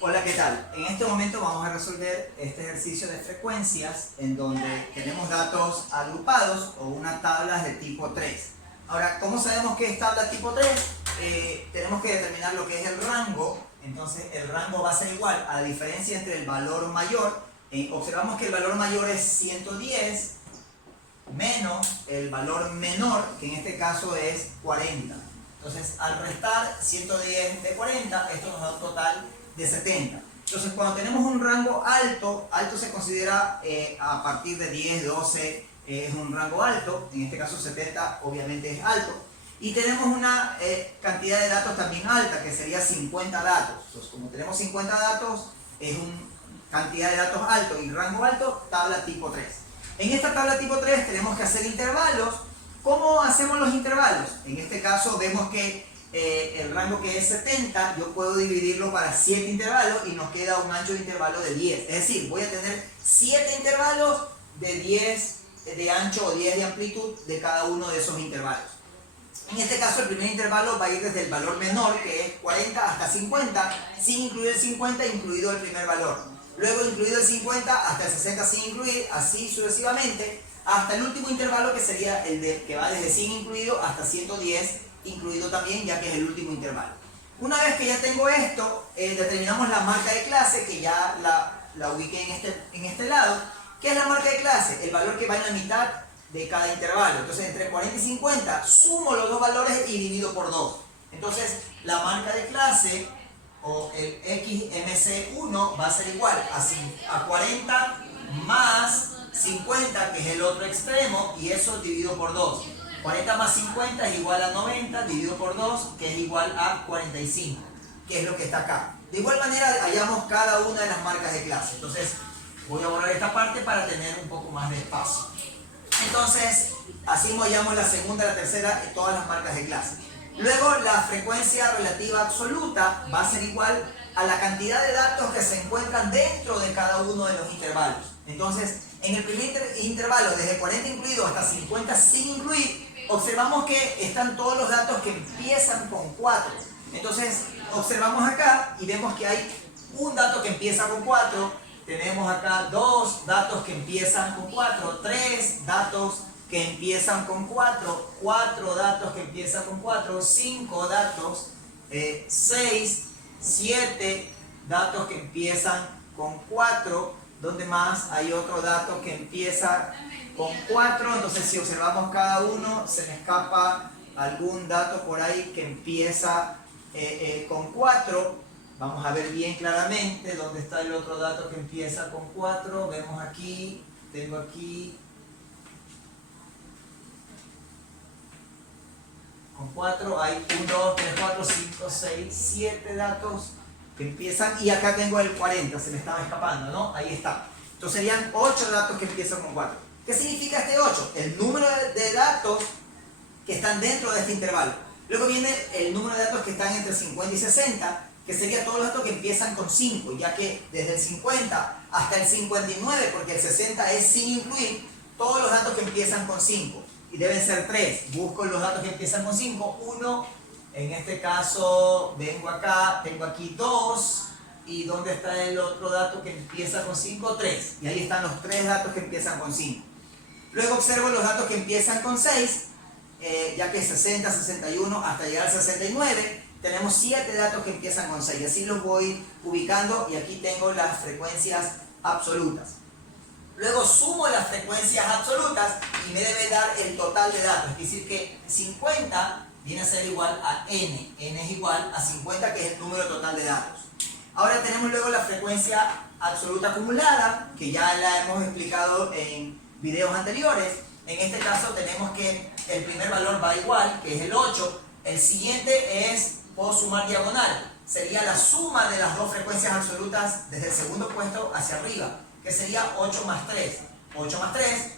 Hola, ¿qué tal? En este momento vamos a resolver este ejercicio de frecuencias en donde tenemos datos agrupados o una tabla de tipo 3. Ahora, ¿cómo sabemos que es tabla tipo 3? Tenemos que determinar lo que es el rango. Entonces, el rango va a ser igual a la diferencia entre el valor mayor. Observamos que el valor mayor es 110 menos el valor menor, que en este caso es 40. Entonces, al restar 110 de 40, esto nos da un total de 70. Entonces, cuando tenemos un rango alto, alto se considera a partir de 10, 12, es un rango alto. En este caso 70 obviamente es alto. Y tenemos una cantidad de datos también alta, que sería 50 datos. Entonces, como tenemos 50 datos, es una cantidad de datos alto y rango alto, tabla tipo 3. En esta tabla tipo 3 tenemos que hacer intervalos. ¿Cómo hacemos los intervalos? En este caso vemos que el rango que es 70, yo puedo dividirlo para 7 intervalos y nos queda un ancho de intervalo de 10. Es decir, voy a tener 7 intervalos de 10 de ancho o 10 de amplitud de cada uno de esos intervalos. En este caso el primer intervalo va a ir desde el valor menor, que es 40, hasta 50, sin incluir el 50, incluido el primer valor. Luego incluido el 50 hasta el 60 sin incluir, así sucesivamente, hasta el último intervalo que sería el que va desde 100 incluido hasta 110 incluido también, ya que es el último intervalo. Una vez que ya tengo esto, determinamos la marca de clase, que ya la ubiqué en este lado. ¿Qué es la marca de clase? El valor que va en la mitad de cada intervalo. Entonces, entre 40 y 50, sumo los dos valores y divido por 2. Entonces, la marca de clase, o el XMC1, va a ser igual a 40 más 50, que es el otro extremo, y eso dividido por 2. 40 más 50 es igual a 90, dividido por 2, que es igual a 45, que es lo que está acá. De igual manera, hallamos cada una de las marcas de clase. Entonces, voy a borrar esta parte para tener un poco más de espacio. Entonces, así hallamos la segunda, la tercera, y todas las marcas de clase. Luego, la frecuencia relativa absoluta va a ser igual a la cantidad de datos que se encuentran dentro de cada uno de los intervalos. Entonces, en el primer intervalo, desde 40 incluido hasta 50 sin incluir, observamos que están todos los datos que empiezan con 4. Entonces, observamos acá y vemos que hay un dato que empieza con 4. Tenemos acá 2 datos que empiezan con 4, 3 datos que empiezan con 4, 4 datos que empiezan con 4, 5 datos, 6, 7 datos que empiezan con 4, donde más hay otro dato que empieza con 4. Entonces, si observamos cada uno, se me escapa algún dato por ahí que empieza con 4. Vamos a ver bien claramente dónde está el otro dato que empieza con 4. Vemos aquí, tengo aquí con 4, hay 1, 2, 3, 4, 5, 6, 7 datos que empiezan, y acá tengo el 40, se me estaba escapando, ¿no? Ahí está. Entonces serían 8 datos que empiezan con 4. ¿Qué significa este 8? El número de datos que están dentro de este intervalo. Luego viene el número de datos que están entre 50 y 60, que sería todos los datos que empiezan con 5, ya que desde el 50 hasta el 59, porque el 60 es sin incluir, todos los datos que empiezan con 5. Y deben ser 3. Busco los datos que empiezan con 5. 1, en este caso, vengo acá, tengo aquí 2. ¿Y dónde está el otro dato que empieza con 5? 3. Y ahí están los 3 datos que empiezan con 5. Luego observo los datos que empiezan con 6, ya que 60, 61 hasta llegar al 69. Tenemos 7 datos que empiezan con 6. Así los voy ubicando y aquí tengo las frecuencias absolutas. Luego sumo las frecuencias absolutas y me debe dar el total de datos. Es decir que 50 viene a ser igual a n. N es igual a 50, que es el número total de datos. Ahora tenemos luego la frecuencia absoluta acumulada, que ya la hemos explicado en videos anteriores. En este caso tenemos que el primer valor va igual, que es el 8. El siguiente es, puedo sumar diagonal. Sería la suma de las dos frecuencias absolutas desde el segundo puesto hacia arriba, que sería 8 más 3. 8 más 3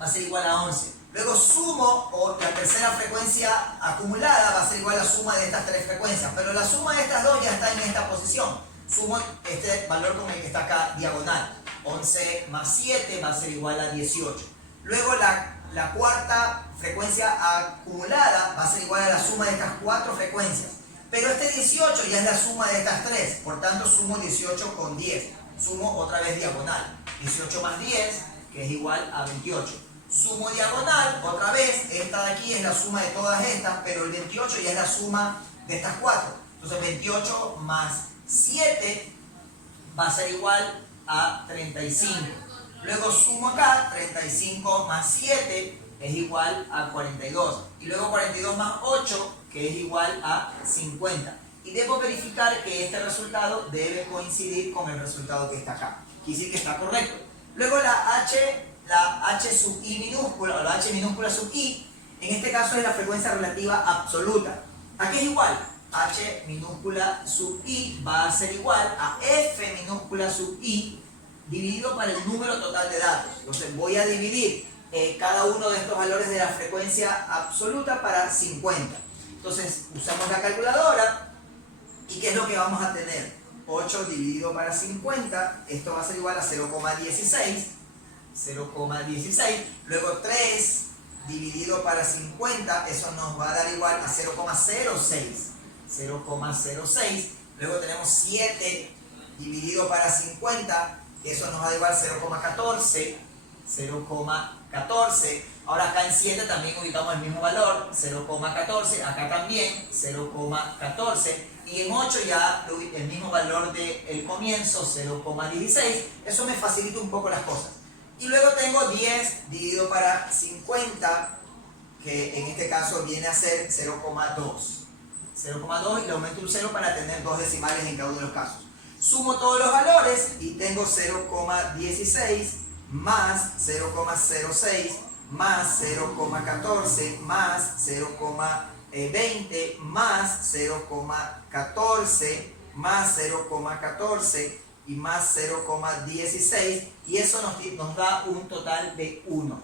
va a ser igual a 11. Luego sumo, o la tercera frecuencia acumulada va a ser igual a la suma de estas 3 frecuencias, pero la suma de estas dos ya está en esta posición. Sumo este valor con el que está acá diagonal. 11 más 7 va a ser igual a 18. Luego la cuarta frecuencia acumulada va a ser igual a la suma de estas 4 frecuencias. Pero este 18 ya es la suma de estas tres, por tanto sumo 18 con 10. Sumo otra vez diagonal. 18 más 10, que es igual a 28. Sumo diagonal, otra vez, esta de aquí es la suma de todas estas, pero el 28 ya es la suma de estas cuatro. Entonces 28 más 7 va a ser igual a 35. Luego sumo acá, 35 más 7 es igual a 42. Y luego 42 más 8, que es igual a 50. Y debo verificar que este resultado debe coincidir con el resultado que está acá. Quiere decir que está correcto. Luego la H sub I minúscula, o la H minúscula sub I, en este caso es la frecuencia relativa absoluta. ¿A qué es igual? H minúscula sub I va a ser igual a F minúscula sub I dividido para el número total de datos. Entonces voy a dividir cada uno de estos valores de la frecuencia absoluta para 50. Entonces usamos la calculadora. ¿Y qué es lo que vamos a tener? 8 dividido para 50, esto va a ser igual a 0,16. 0,16. Luego 3 dividido para 50, eso nos va a dar igual a 0,06. 0,06. Luego tenemos 7 dividido para 50, eso nos va a dar igual a 0,14. 0,14. Ahora acá en 7 también ubicamos el mismo valor, 0,14. Acá también 0,14. Y en 8 ya el mismo valor del comienzo, 0,16. Eso me facilita un poco las cosas. Y luego tengo 10 dividido para 50, que en este caso viene a ser 0,2. 0,2 y le aumento un 0 para tener dos decimales en cada uno de los casos. Sumo todos los valores y tengo 0,16 más 0,06 más 0,14 más 0,20 más 0,14 más 0,14 y más 0,16, y eso nos da un total de 1.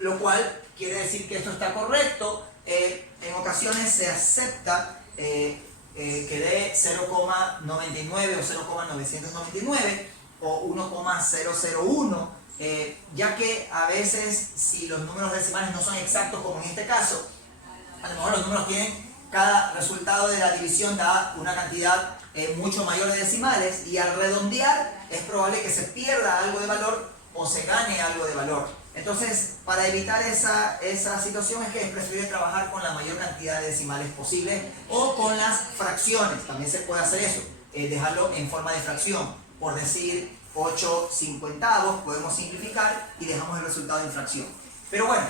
Lo cual quiere decir que esto está correcto. En ocasiones se acepta que dé 0,99 o 0,999 o 1,001, ya que a veces si los números decimales no son exactos, como en este caso, a lo mejor los números tienen, cada resultado de la división da una cantidad mucho mayor de decimales, y al redondear es probable que se pierda algo de valor o se gane algo de valor. Entonces, para evitar esa situación, es que es preferible trabajar con la mayor cantidad de decimales posible, o con las fracciones. También se puede hacer eso, dejarlo en forma de fracción. Por decir 8/50, podemos simplificar y dejamos el resultado en fracción. Pero bueno,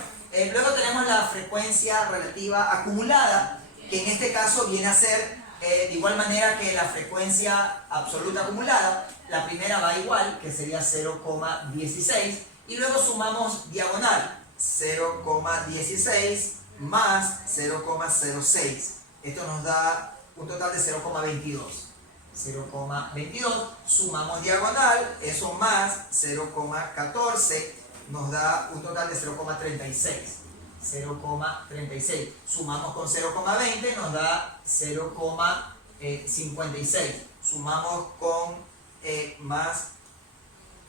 luego tenemos la frecuencia relativa acumulada, que en este caso viene a ser de igual manera que la frecuencia absoluta acumulada. La primera va igual, que sería 0,16, y luego sumamos diagonal, 0,16 más 0,06. Esto nos da un total de 0,22. 0,22, sumamos diagonal, eso más 0,14 nos da un total de 0,36. 0,36, sumamos con 0,20 nos da 0,56, sumamos con más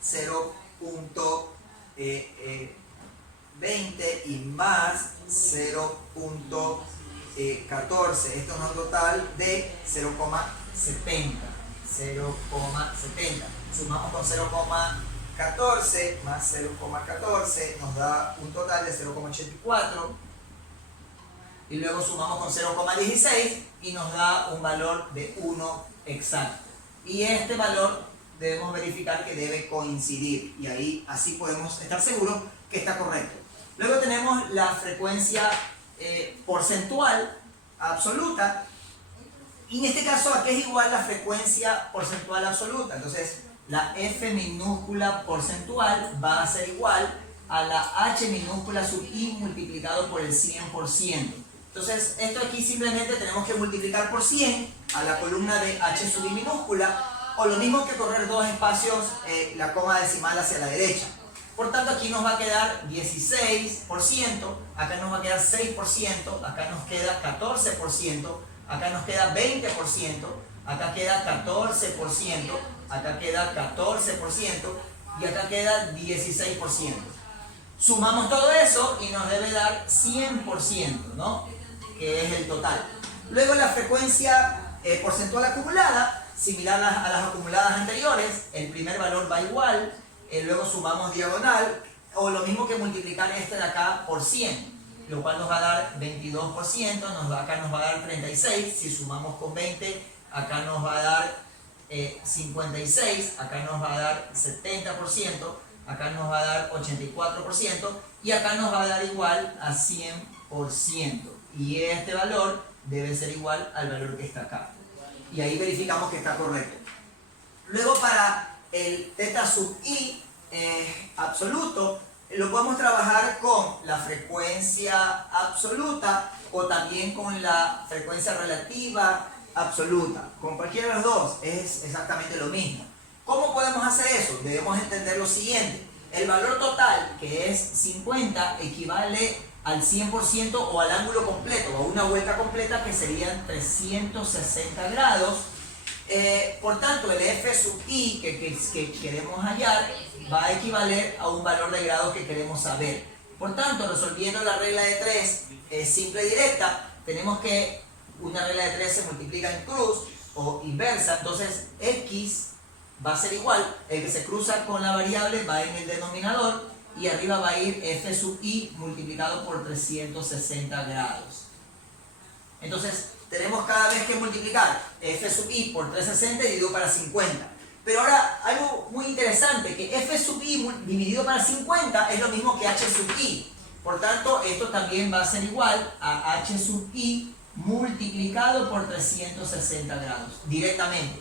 0,20 y más 0,14. Esto nos da un total de 0,70. 0,70. Sumamos con 0,14 más 0,14 nos da un total de 0,84. Y luego sumamos con 0,16 y nos da un valor de 1 exacto. Y este valor debemos verificar que debe coincidir, y ahí así podemos estar seguros que está correcto. Luego tenemos la frecuencia porcentual absoluta, y en este caso aquí es igual la frecuencia porcentual absoluta. Entonces la F minúscula porcentual va a ser igual a la H minúscula sub I multiplicado por el 100%. Entonces esto aquí simplemente tenemos que multiplicar por 100 a la columna de H sub I minúscula, o lo mismo que correr dos espacios la coma decimal hacia la derecha. Por tanto, aquí nos va a quedar 16%, acá nos va a quedar 6%, acá nos queda 14%, acá nos queda 20%, acá queda 14%, acá queda 14% y acá queda 16%. Sumamos todo eso y nos debe dar 100%, ¿no? Que es el total. Luego la frecuencia porcentual acumulada, similar a las acumuladas anteriores, el primer valor va igual, luego sumamos diagonal, o lo mismo que multiplicar este de acá por 100, lo cual nos va a dar 22%, acá nos va a dar 36, si sumamos con 20, acá nos va a dar 56, acá nos va a dar 70%, acá nos va a dar 84% y acá nos va a dar igual a 100%. Y este valor debe ser igual al valor que está acá. Y ahí verificamos que está correcto. Luego para el θ sub i absoluto, lo podemos trabajar con la frecuencia absoluta o también con la frecuencia relativa absoluta. Con cualquiera de los dos es exactamente lo mismo. ¿Cómo podemos hacer eso? Debemos entender lo siguiente. El valor total, que es 50, equivale al 100% o al ángulo completo, o a una vuelta completa, que serían 360 grados. Por tanto, el f sub i que queremos hallar va a equivaler a un valor de grados que queremos saber. Por tanto, resolviendo la regla de 3 simple y directa, tenemos que una regla de 3 se multiplica en cruz o inversa, entonces x va a ser igual, el que se cruza con la variable va en el denominador y arriba va a ir f sub i multiplicado por 360 grados. Entonces tenemos cada vez que multiplicar f sub i por 360 dividido para 50. Pero ahora algo muy interesante, que f sub i dividido para 50 es lo mismo que h sub i. Por tanto, esto también va a ser igual a h sub i multiplicado por 360 grados, directamente.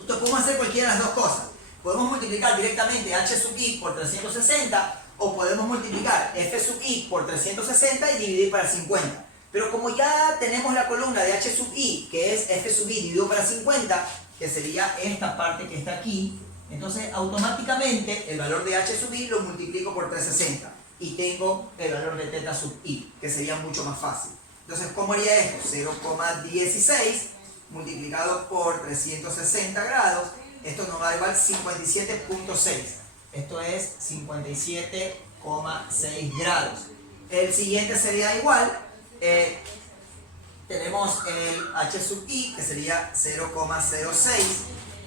Entonces podemos hacer cualquiera de las dos cosas. Podemos multiplicar directamente h sub i por 360 o podemos multiplicar f sub i por 360 y dividir para 50. Pero como ya tenemos la columna de h sub i, que es f sub i dividido para 50, que sería esta parte que está aquí, entonces automáticamente el valor de h sub i lo multiplico por 360 y tengo el valor de θ sub i, que sería mucho más fácil. Entonces, ¿cómo haría esto? 0,16 multiplicado por 360 grados, esto nos da igual 57.6. Esto es 57,6 grados. El siguiente sería igual, tenemos el h sub i, que sería 0,06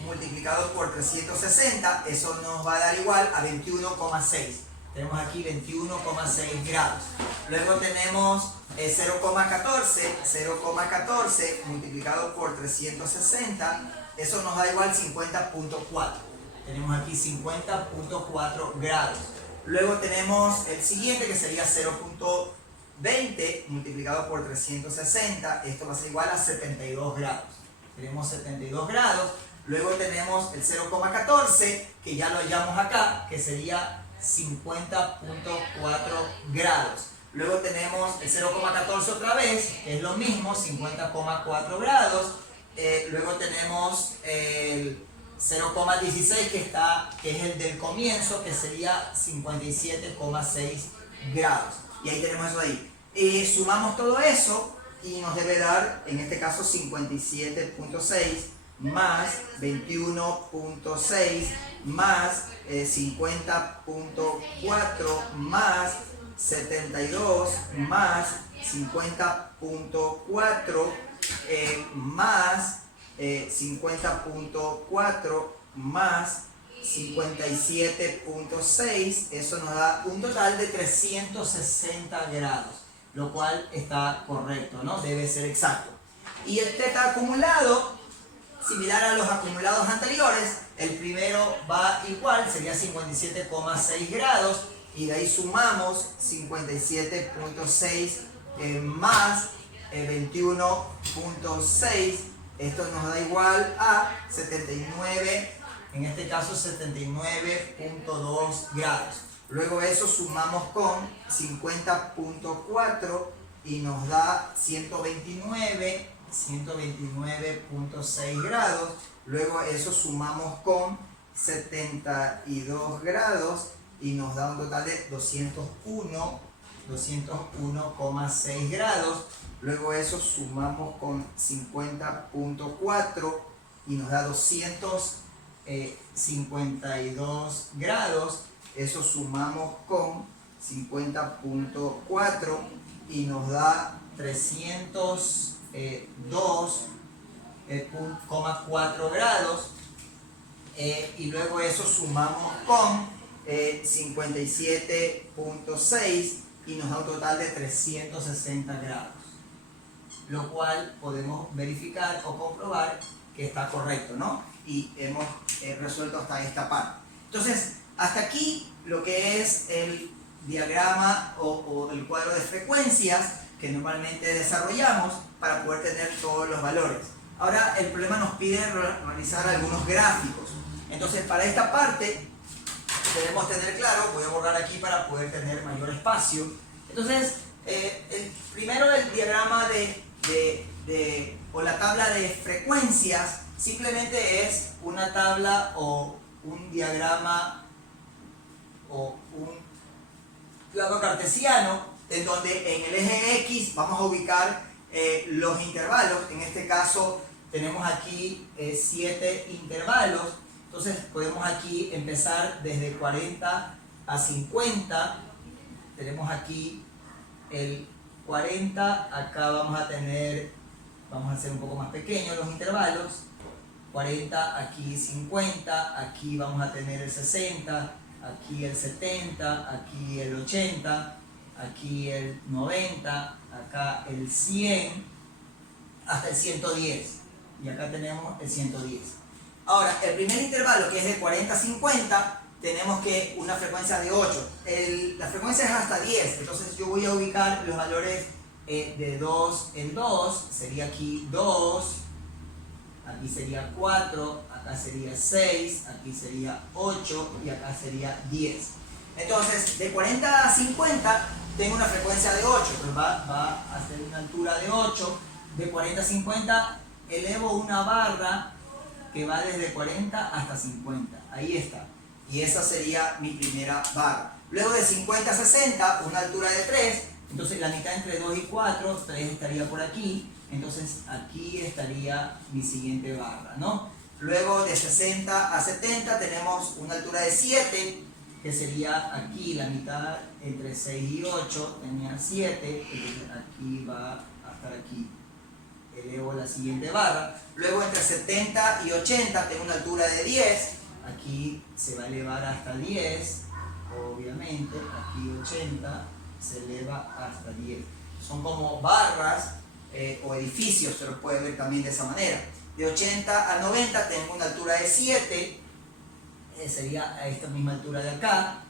multiplicado por 360, eso nos va a dar igual a 21,6. Tenemos aquí 21,6 grados. Luego tenemos 0,14 multiplicado por 360, eso nos da igual 50.4. Tenemos aquí 50.4 grados. Luego tenemos el siguiente, que sería 0.20 multiplicado por 360, esto va a ser igual a 72 grados. Tenemos 72 grados. Luego tenemos el 0,14, que ya lo hallamos acá, que sería 50.4 grados. Luego tenemos el 0,14 otra vez, que es lo mismo, 50,4 grados. Luego tenemos el 0,16 que es el del comienzo, que sería 57,6 grados. Y ahí tenemos eso ahí. Sumamos todo eso y nos debe dar, en este caso, 57.6 más 21.6 más 50.4 más 72 más 50.4 más 50.4 más 57.6, eso nos da un total de 360 grados, lo cual está correcto, ¿no? Debe ser exacto. Y el θ acumulado, similar a los acumulados anteriores, el primero va igual, sería 57,6 grados, y de ahí sumamos 57.6 más 21.6, esto nos da igual a 79, en este caso 79.2 grados. Luego eso sumamos con 50.4 y nos da 129.6 grados. Luego eso sumamos con 72 grados y nos da un total de 201,6 grados. Luego eso sumamos con 50.4 y nos da 252 grados. Eso sumamos con 50.4 y nos da 300 2,4 grados, y luego eso sumamos con 57,6 y nos da un total de 360 grados, lo cual podemos verificar o comprobar que está correcto, ¿no? Y hemos resuelto hasta esta parte. Entonces, hasta aquí lo que es el diagrama o el cuadro de frecuencias que normalmente desarrollamos para poder tener todos los valores. Ahora el problema nos pide realizar algunos gráficos. Entonces, para esta parte debemos tener claro, voy a borrar aquí para poder tener mayor espacio. Entonces, primero el diagrama o la tabla de frecuencias simplemente es una tabla o un diagrama o un plano cartesiano en donde en el eje X vamos a ubicar los intervalos. En este caso tenemos aquí 7 intervalos. Entonces podemos aquí empezar desde 40 a 50. Tenemos aquí el 40, acá vamos a hacer un poco más pequeños los intervalos. 40, aquí 50, aquí vamos a tener el 60, aquí el 70, aquí el 80, aquí el 90, acá el 100, hasta el 110. Y acá tenemos el 110. Ahora, el primer intervalo, que es de 40 a 50, tenemos que una frecuencia de 8. La frecuencia es hasta 10, entonces yo voy a ubicar los valores de 2 en 2, sería aquí 2, aquí sería 4, acá sería 6, aquí sería 8 y acá sería 10. Entonces, de 40 a 50 tengo una frecuencia de 8, pues va a ser una altura de 8. De 40 a 50 elevo una barra que va desde 40 hasta 50. Ahí está. Y esa sería mi primera barra. Luego de 50 a 60, una altura de 3. Entonces la mitad entre 2 y 4, 3 estaría por aquí. Entonces aquí estaría mi siguiente barra, ¿no? Luego de 60 a 70 tenemos una altura de 7, que sería aquí la mitad entre 6 y 8, tenía 7, entonces aquí va a estar aquí. Elevo la siguiente barra. Luego entre 70 y 80 tengo una altura de 10, aquí se va a elevar hasta 10, obviamente, aquí 80 se eleva hasta 10. Son como barras o edificios, se los puede ver también de esa manera. De 80 a 90 tengo una altura de 7, sería a esta misma altura de acá.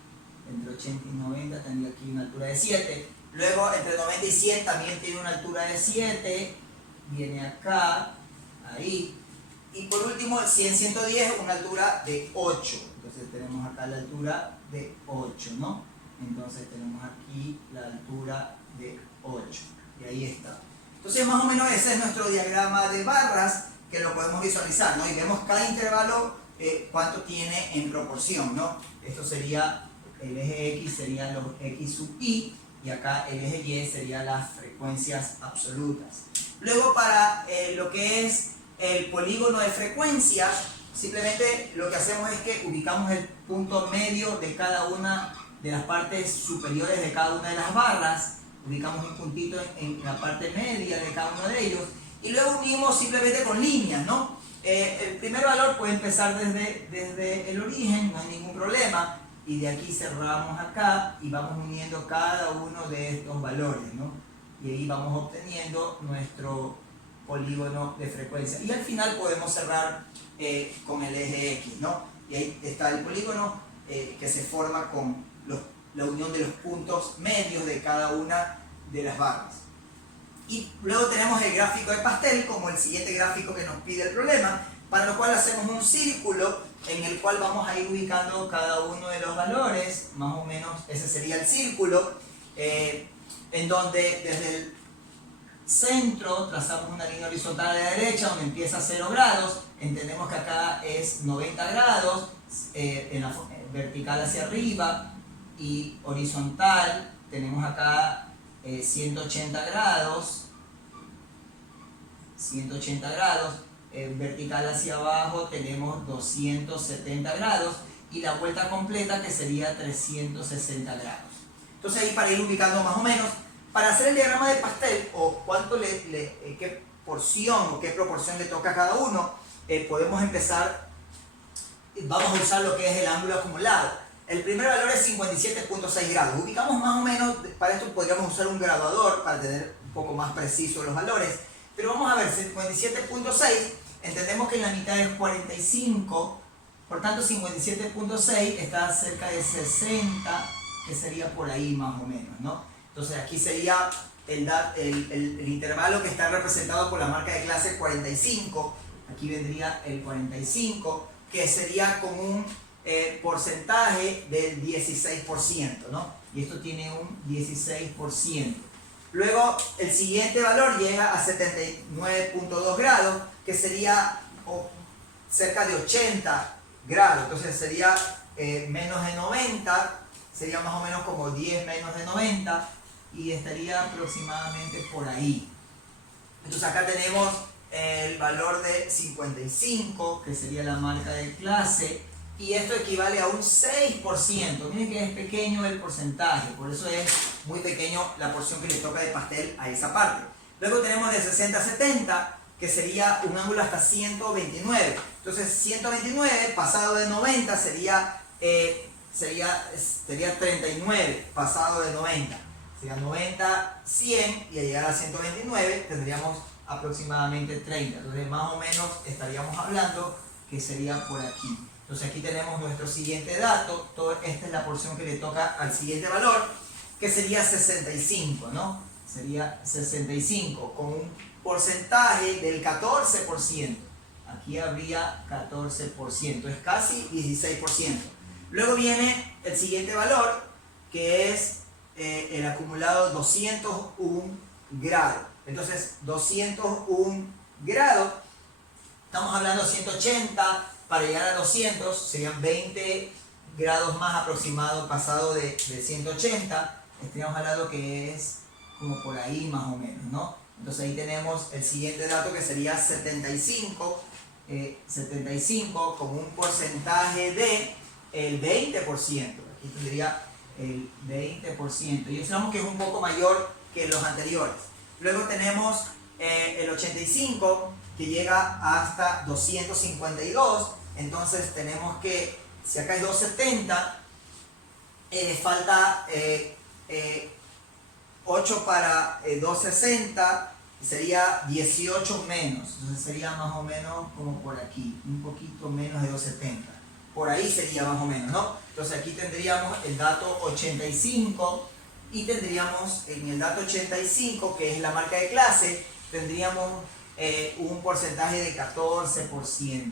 Entre 80 y 90 tendría aquí una altura de 7. Luego entre 90 y 100 también tiene una altura de 7, viene acá, ahí. Y por último, 100, 110, una altura de 8. Entonces tenemos acá la altura de 8, ¿no? Entonces tenemos aquí la altura de 8. Y ahí está. Entonces más o menos ese es nuestro diagrama de barras, que lo podemos visualizar, ¿no? Y vemos cada intervalo cuánto tiene en proporción, ¿no? Esto sería, el eje X sería los X sub I, y acá el eje Y sería las frecuencias absolutas. Luego para lo que es el polígono de frecuencias, simplemente lo que hacemos es que ubicamos el punto medio de cada una de las partes superiores de cada una de las barras, ubicamos un puntito en la parte media de cada uno de ellos, y luego unimos simplemente con líneas, ¿no? El primer valor puede empezar desde el origen, no hay ningún problema, y de aquí cerramos acá y vamos uniendo cada uno de estos valores, ¿no? Y ahí vamos obteniendo nuestro polígono de frecuencia. Y al final podemos cerrar con el eje X, ¿no? Y ahí está el polígono que se forma con la unión de los puntos medios de cada una de las barras. Y luego tenemos el gráfico de pastel como el siguiente gráfico que nos pide el problema, para lo cual hacemos un círculo en el cual vamos a ir ubicando cada uno de los valores, más o menos ese sería el círculo, en donde desde el centro trazamos una línea horizontal a la derecha donde empieza a 0 grados, entendemos que acá es 90 grados, en la vertical hacia arriba, y horizontal tenemos acá 180 grados, vertical hacia abajo tenemos 270 grados, y la vuelta completa que sería 360 grados. Entonces ahí para ir ubicando más o menos, para hacer el diagrama de pastel, o cuánto qué porción o qué proporción le toca a cada uno, podemos empezar, vamos a usar lo que es el ángulo acumulado. El primer valor es 57.6 grados. Ubicamos más o menos, para esto podríamos usar un graduador para tener un poco más precisos los valores. Pero vamos a ver, 57.6, entendemos que en la mitad es 45, por tanto 57.6 está cerca de 60, que sería por ahí más o menos, ¿no? Entonces aquí sería el intervalo que está representado por la marca de clase 45, aquí vendría el 45, que sería con un porcentaje del 16%, ¿no? Y esto tiene un 16%. Luego el siguiente valor llega a 79.2 grados, que sería cerca de 80 grados, entonces sería menos de 90, sería más o menos como 10 menos de 90 y estaría aproximadamente por ahí. Entonces acá tenemos el valor de 55, que sería la marca de clase, y esto equivale a un 6%. Miren que es pequeño el porcentaje, por eso es muy pequeño la porción que le toca de pastel a esa parte. Luego tenemos de 60 a 70, que sería un ángulo hasta 129. Entonces 129 pasado de 90 sería 39 pasado de 90. Sería 90, 100 y al llegar a 129 tendríamos aproximadamente 30. Entonces más o menos estaríamos hablando que sería por aquí. Entonces aquí tenemos nuestro siguiente dato. Esta es la porción que le toca al siguiente valor, que sería 65, ¿no? Sería 65 con un porcentaje del 14%. Aquí habría 14%, es casi 16%. Luego viene el siguiente valor, que es el acumulado 201 grados. Entonces 201 grados, estamos hablando de 180, para llegar a 200 serían 20 grados más aproximados pasado de 180. Estaríamos hablando que es como por ahí más o menos, ¿no? Entonces ahí tenemos el siguiente dato, que sería 75 con un porcentaje de el 20%. Aquí tendría el 20%. Y observamos que es un poco mayor que los anteriores. Luego tenemos el 85, que llega hasta 252. Entonces tenemos que, si acá es 270, falta 8 para 260, sería 18 menos. Entonces sería más o menos como por aquí, un poquito menos de 270. Por ahí sería más o menos, ¿no? Entonces aquí tendríamos el dato 85 y tendríamos en el dato 85, que es la marca de clase, tendríamos un porcentaje de 14%.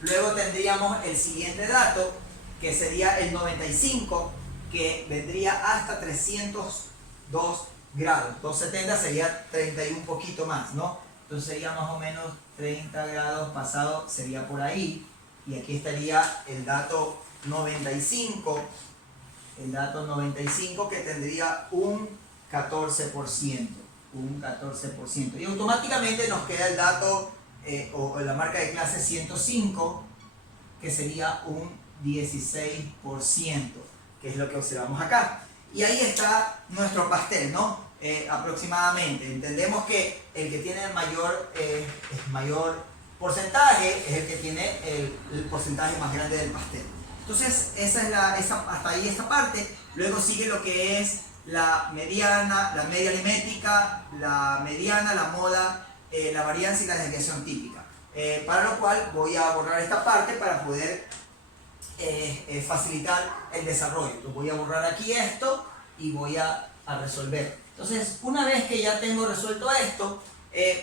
Luego tendríamos el siguiente dato, que sería el 95, que vendría hasta 302 grados. 270 sería 31 un poquito más, ¿no? Entonces sería más o menos 30 grados pasado, sería por ahí. Y aquí estaría el dato 95, que tendría un 14%. Y automáticamente nos queda el dato o la marca de clase 105, que sería un 16%, que es lo que observamos acá. Y ahí está nuestro pastel, ¿no? Aproximadamente. Entendemos que el que tiene el mayor porcentaje es el que tiene el porcentaje más grande del pastel. Entonces, hasta ahí esta parte. Luego sigue lo que es la mediana, la media aritmética, la mediana, la moda, la varianza y la desviación típica. Para lo cual voy a borrar esta parte para poder facilitar el desarrollo. Entonces voy a borrar aquí esto y voy a resolver. Entonces, una vez que ya tengo resuelto esto,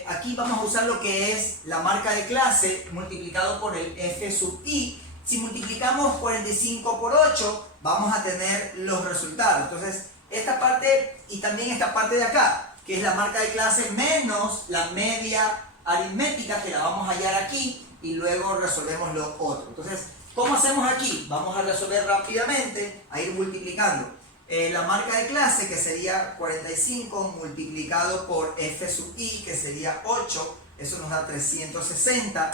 aquí vamos a usar lo que es la marca de clase multiplicado por el f sub i. Si multiplicamos 45 por 8, vamos a tener los resultados. Entonces, esta parte y también esta parte de acá, que es la marca de clase menos la media aritmética, que la vamos a hallar aquí y luego resolvemos lo otro. Entonces, ¿cómo hacemos aquí? Vamos a resolver rápidamente, a ir multiplicando. La marca de clase, que sería 45 multiplicado por f sub i, que sería 8, eso nos da 360.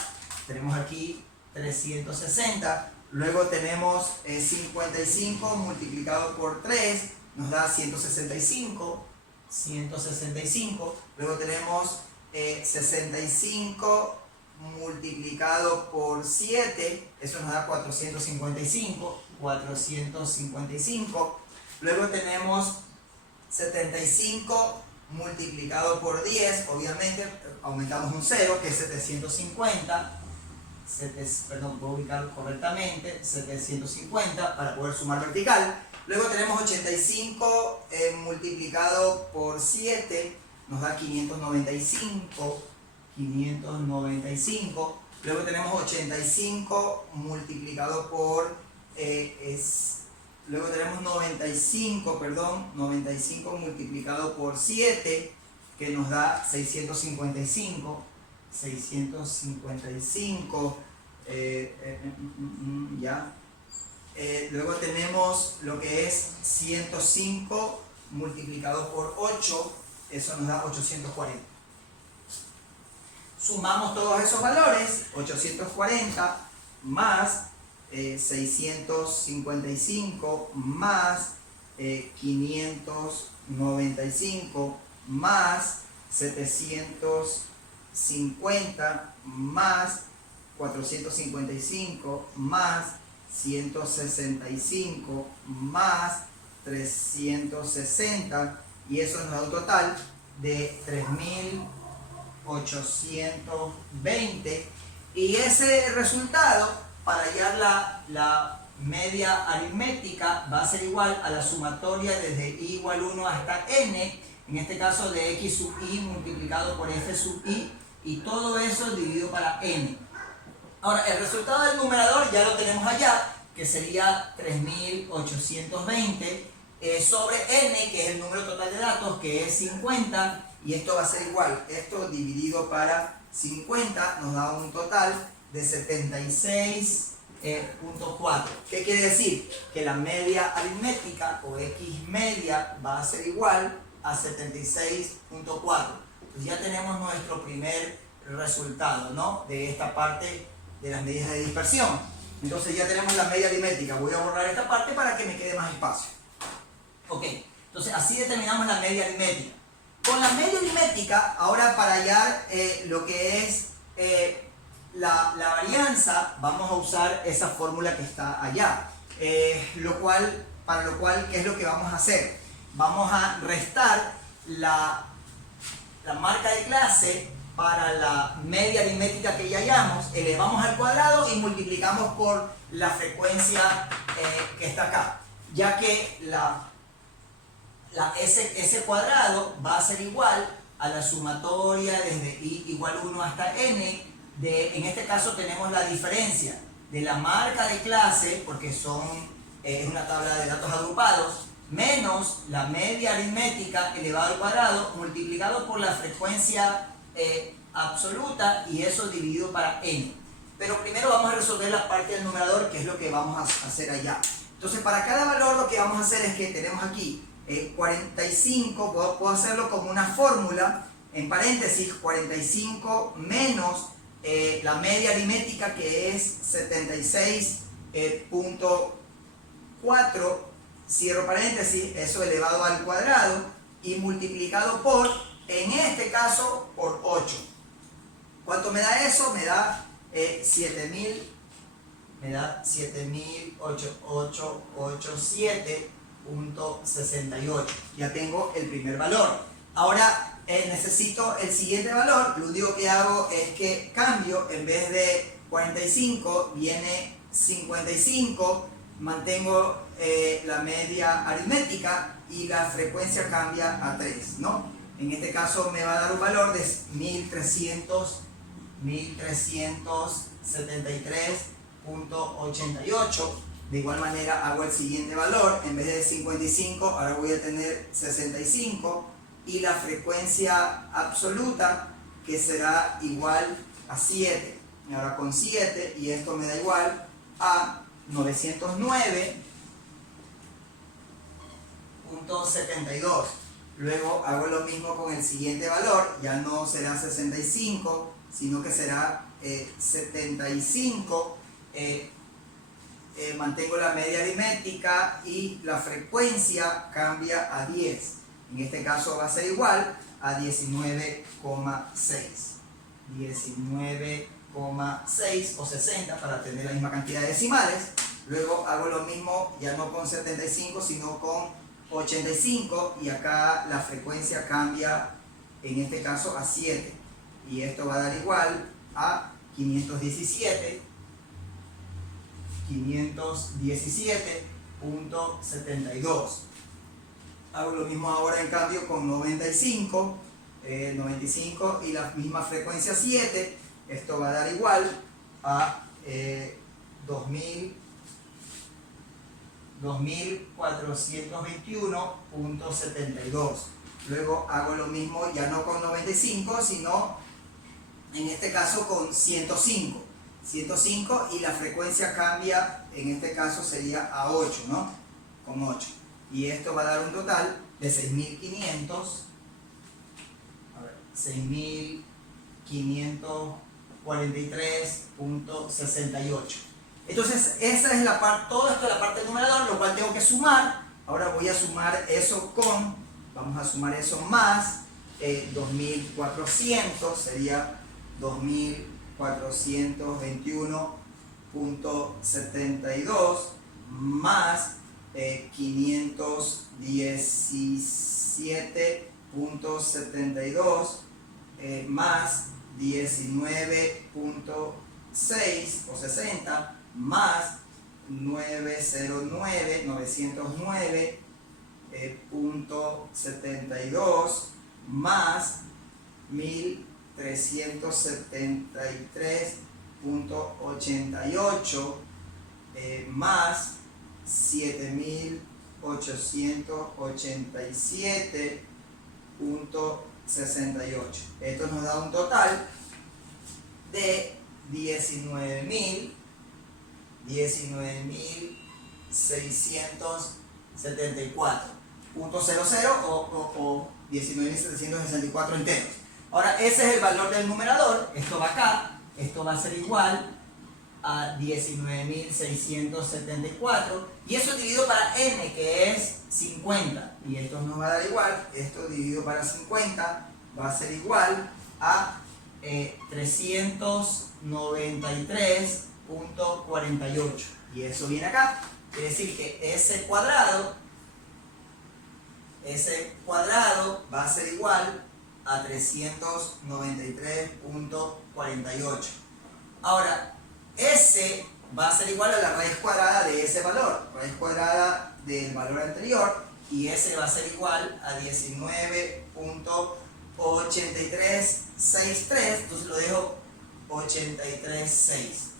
Tenemos aquí 360. Luego tenemos 55 multiplicado por 3, nos da 165. 165. Luego tenemos 65 multiplicado por 7, eso nos da 455. Luego tenemos 75 multiplicado por 10, obviamente aumentamos un 0, que es 750. Voy a ubicarlo correctamente, 750 para poder sumar vertical. Luego tenemos 85 multiplicado por 7, nos da 595. Luego tenemos 85 multiplicado por... luego tenemos 95 multiplicado por 7, que nos da 655. Ya. Luego tenemos lo que es 105 multiplicado por 8, eso nos da 840. Sumamos todos esos valores, 840 más 655 más 595 más 750 más 455 más 165 más 360, y eso nos da un total de 3820, y ese resultado para hallar la media aritmética va a ser igual a la sumatoria desde i igual 1 hasta n, en este caso de x sub i multiplicado por f sub i, y todo eso dividido para n. Ahora, el resultado del numerador ya lo tenemos allá, que sería 3820 sobre n, que es el número total de datos, que es 50, y esto va a ser igual, esto dividido para 50 nos da un total de 76.4. ¿Qué quiere decir? Que la media aritmética o x media va a ser igual a 76.4. Pues ya tenemos nuestro primer resultado, ¿no?, de esta parte de las medidas de dispersión. Entonces ya tenemos la media aritmética. Voy a borrar esta parte para que me quede más espacio. Ok, entonces así determinamos la media aritmética. Con la media aritmética, ahora para hallar lo que es la varianza, vamos a usar esa fórmula que está allá. Para lo cual, ¿qué es lo que vamos a hacer? Vamos a restar la marca de clase para la media aritmética que ya hallamos, elevamos al cuadrado y multiplicamos por la frecuencia que está acá, ya que ese cuadrado va a ser igual a la sumatoria desde i igual 1 hasta n, en este caso tenemos la diferencia de la marca de clase, porque es una tabla de datos agrupados, menos la media aritmética elevado al cuadrado multiplicado por la frecuencia absoluta, y eso dividido para n. Pero primero vamos a resolver la parte del numerador, que es lo que vamos a hacer allá. Entonces, para cada valor lo que vamos a hacer es que tenemos aquí 45, puedo hacerlo como una fórmula, en paréntesis, 45 menos la media aritmética, que es 76.4, cierro paréntesis, eso elevado al cuadrado, y multiplicado por, en este caso, por 8. ¿Cuánto me da eso? Me da 7.887.68. Ya tengo el primer valor. Ahora necesito el siguiente valor. Lo único que hago es que cambio, en vez de 45 viene 55, mantengo la media aritmética y la frecuencia cambia a 3, ¿no? En este caso me va a dar un valor de 1373.88. De igual manera hago el siguiente valor, en vez de 55 ahora voy a tener 65, y la frecuencia absoluta, que será igual a 7. Ahora con 7, y esto me da igual a 909.72. Luego hago lo mismo con el siguiente valor, ya no será 65, sino que será 75. Mantengo la media aritmética y la frecuencia cambia a 10. En este caso va a ser igual a 19,6. 19,6 o 60 para tener la misma cantidad de decimales. Luego hago lo mismo ya no con 75 sino con 85 y acá la frecuencia cambia en este caso a 7 y esto va a dar igual a 517.72. Hago lo mismo ahora en cambio con 95 y la misma frecuencia 7, esto va a dar igual a 2421.72. Luego hago lo mismo ya no con 95 sino en este caso con 105 y la frecuencia cambia, en este caso sería a 8, ¿no? Con 8. Y esto va a dar un total de 6.543.68. Entonces esa es la parte, todo esto es la parte del numerador, lo cual tengo que sumar. Ahora voy a sumar eso con, vamos a sumar eso más 2.400, sería 2.421.72 más 517.72 más 19.6 o 60 más 909.72 más 1.373.88 más 7.887.68. Esto nos da un total de 19.674.00 o 19.764 enteros. Ahora ese es el valor del numerador, esto va acá, esto va a ser igual a 19.674 y eso dividido para n que es 50 y esto nos va a dar igual, esto dividido para 50 va a ser igual a 393.48 y eso viene acá, quiere decir que ese cuadrado va a ser igual a 393.48. Ahora ese va a ser igual a la raíz cuadrada de ese valor, raíz cuadrada del valor anterior, y ese va a ser igual a 19.8363, entonces lo dejo 83.6,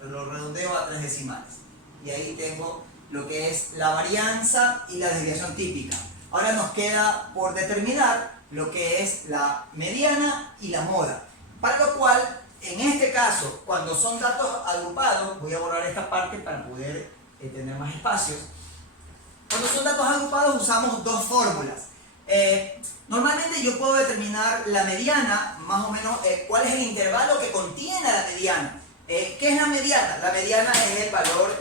lo redondeo a 3 decimales, y ahí tengo lo que es la varianza y la desviación típica. Ahora nos queda por determinar lo que es la mediana y la moda, para lo cual en este caso, cuando son datos agrupados, voy a borrar esta parte para poder tener más espacios. Cuando son datos agrupados usamos dos fórmulas. Normalmente yo puedo determinar la mediana, más o menos cuál es el intervalo que contiene la mediana. ¿Qué es la mediana? La mediana es el valor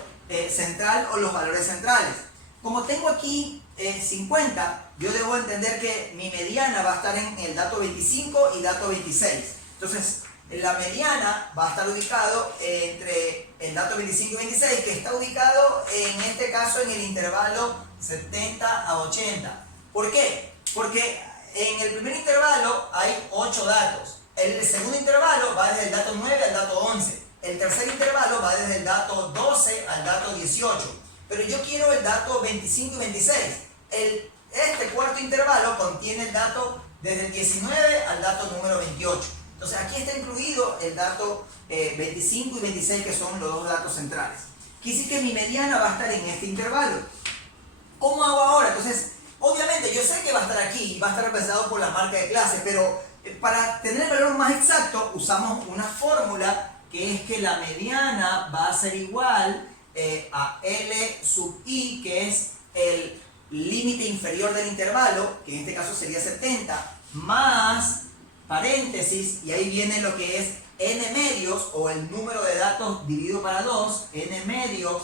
central o los valores centrales. Como tengo aquí 50, yo debo entender que mi mediana va a estar en el dato 25 y dato 26. Entonces, la mediana va a estar ubicado entre el dato 25 y 26, que está ubicado en este caso en el intervalo 70 a 80. ¿Por qué? Porque en el primer intervalo hay 8 datos. El segundo intervalo va desde el dato 9 al dato 11. El tercer intervalo va desde el dato 12 al dato 18. Pero yo quiero el dato 25 y 26. Este cuarto intervalo contiene el dato desde el 19 al dato número 28. Entonces aquí está incluido el dato 25 y 26, que son los dos datos centrales. Quiere decir que mi mediana va a estar en este intervalo. ¿Cómo hago ahora? Entonces, obviamente yo sé que va a estar aquí y va a estar representado por la marca de clase, pero para tener el valor más exacto usamos una fórmula que es que la mediana va a ser igual a L sub I, que es el límite inferior del intervalo, que en este caso sería 70, más paréntesis, y ahí viene lo que es n medios, o el número de datos dividido para 2, n medios,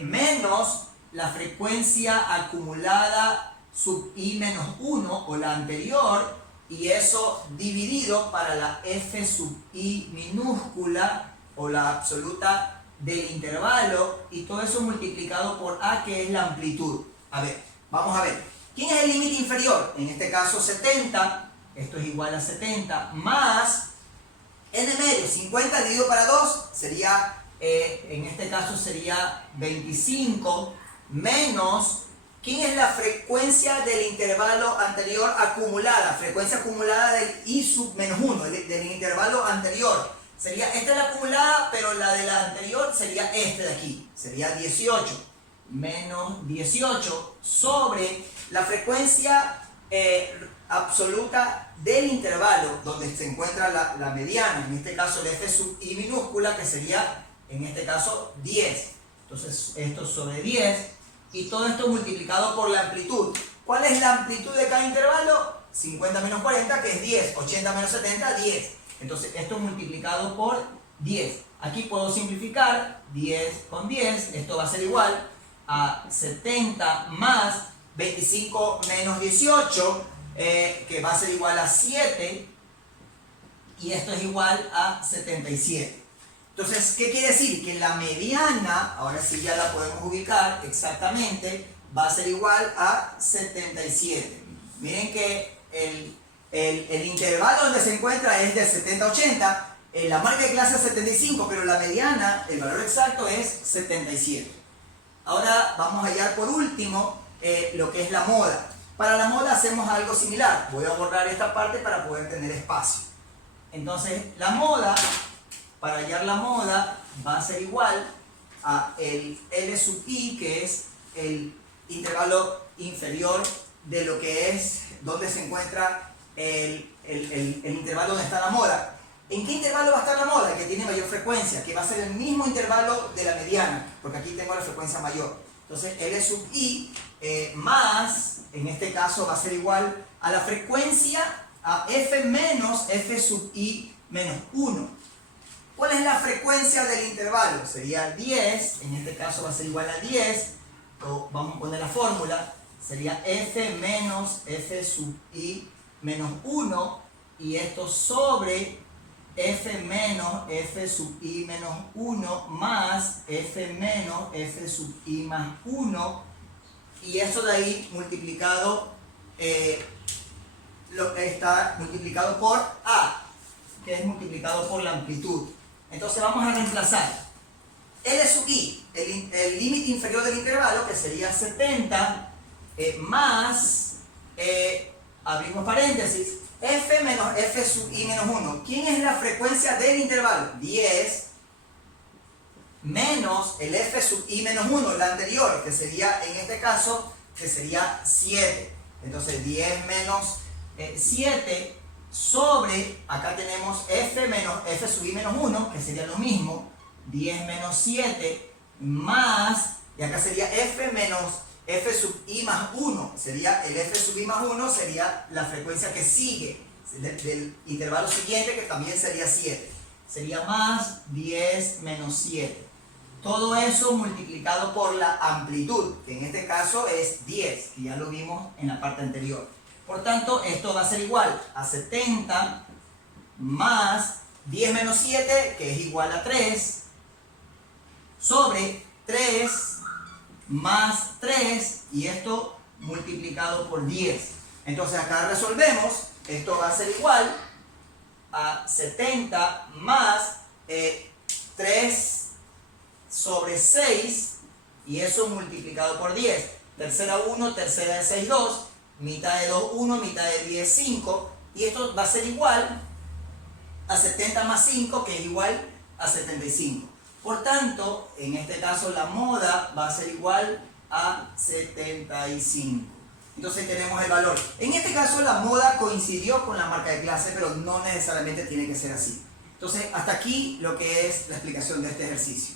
menos la frecuencia acumulada sub i menos 1 o la anterior, y eso dividido para la f sub i minúscula o la absoluta del intervalo, y todo eso multiplicado por a, que es la amplitud. A ver, vamos a ver. ¿Quién es el límite inferior? En este caso 70, esto es igual a 70, más n medio, 50 dividido para 2, sería, en este caso sería 25, menos, ¿quién es la frecuencia del intervalo anterior acumulada? Frecuencia acumulada del i sub menos 1, del intervalo anterior. Sería, esta es la acumulada, pero la de la anterior sería este de aquí. Sería 18, menos 18, sobre la frecuencia absoluta del intervalo, donde se encuentra la mediana, en este caso el f sub i minúscula, que sería, en este caso, 10. Entonces, esto sobre 10, y todo esto multiplicado por la amplitud. ¿Cuál es la amplitud de cada intervalo? 50 menos 40, que es 10. 80 menos 70, 10. Entonces, esto multiplicado por 10. Aquí puedo simplificar 10 con 10. Esto va a ser igual a 70 más 25 menos 18, que va a ser igual a 7. Y esto es igual a 77. Entonces, ¿qué quiere decir? Que la mediana, ahora sí ya la podemos ubicar exactamente, va a ser igual a 77. Miren que el intervalo donde se encuentra es de 70 a 80, la marca de clase es 75, pero la mediana, el valor exacto es 77. Ahora vamos a hallar por último lo que es la moda. Para la moda hacemos algo similar. Voy a borrar esta parte para poder tener espacio. Entonces, la moda, para hallar la moda, va a ser igual a el L sub i, que es el intervalo inferior de lo que es donde se encuentra el intervalo donde está la moda. ¿En qué intervalo va a estar la moda? El que tiene mayor frecuencia, que va a ser el mismo intervalo de la mediana, porque aquí tengo la frecuencia mayor. Entonces, L sub i más, en este caso va a ser igual a la frecuencia, a f menos f sub i menos 1. ¿Cuál es la frecuencia del intervalo? Sería 10, en este caso va a ser igual a 10, o vamos a poner la fórmula, sería f menos f sub i menos 1, y esto sobre f menos f sub i menos 1 más f menos f sub i más 1, y esto de ahí multiplicado, lo que está multiplicado por a, que es multiplicado por la amplitud. Entonces vamos a reemplazar L sub i, el límite inferior del intervalo, que sería 70, más, abrimos paréntesis, f menos f sub i menos 1. ¿Quién es la frecuencia del intervalo? 10, menos el f sub i menos 1, la anterior, que sería, en este caso, que sería 7. Entonces 10 menos 7 sobre, acá tenemos f menos f sub i menos 1, que sería lo mismo, 10 menos 7, más, y acá sería f menos f sub i más 1, sería el f sub i más 1, sería la frecuencia que sigue, del intervalo siguiente, que también sería 7. Sería más 10 menos 7. Todo eso multiplicado por la amplitud, que en este caso es 10, que ya lo vimos en la parte anterior. Por tanto, esto va a ser igual a 70 más 10 menos 7, que es igual a 3, sobre 3 más 3, y esto multiplicado por 10. Entonces acá resolvemos, esto va a ser igual a 70 más 3 sobre 6, y eso multiplicado por 10. Tercera 1, tercera de 6, 2, mitad de 2, 1, mitad de 10, 5, y esto va a ser igual a 70 más 5, que es igual a 75. Por tanto, en este caso la moda va a ser igual a 75. Entonces tenemos el valor. En este caso la moda coincidió con la marca de clase, pero no necesariamente tiene que ser así. Entonces, hasta aquí lo que es la explicación de este ejercicio.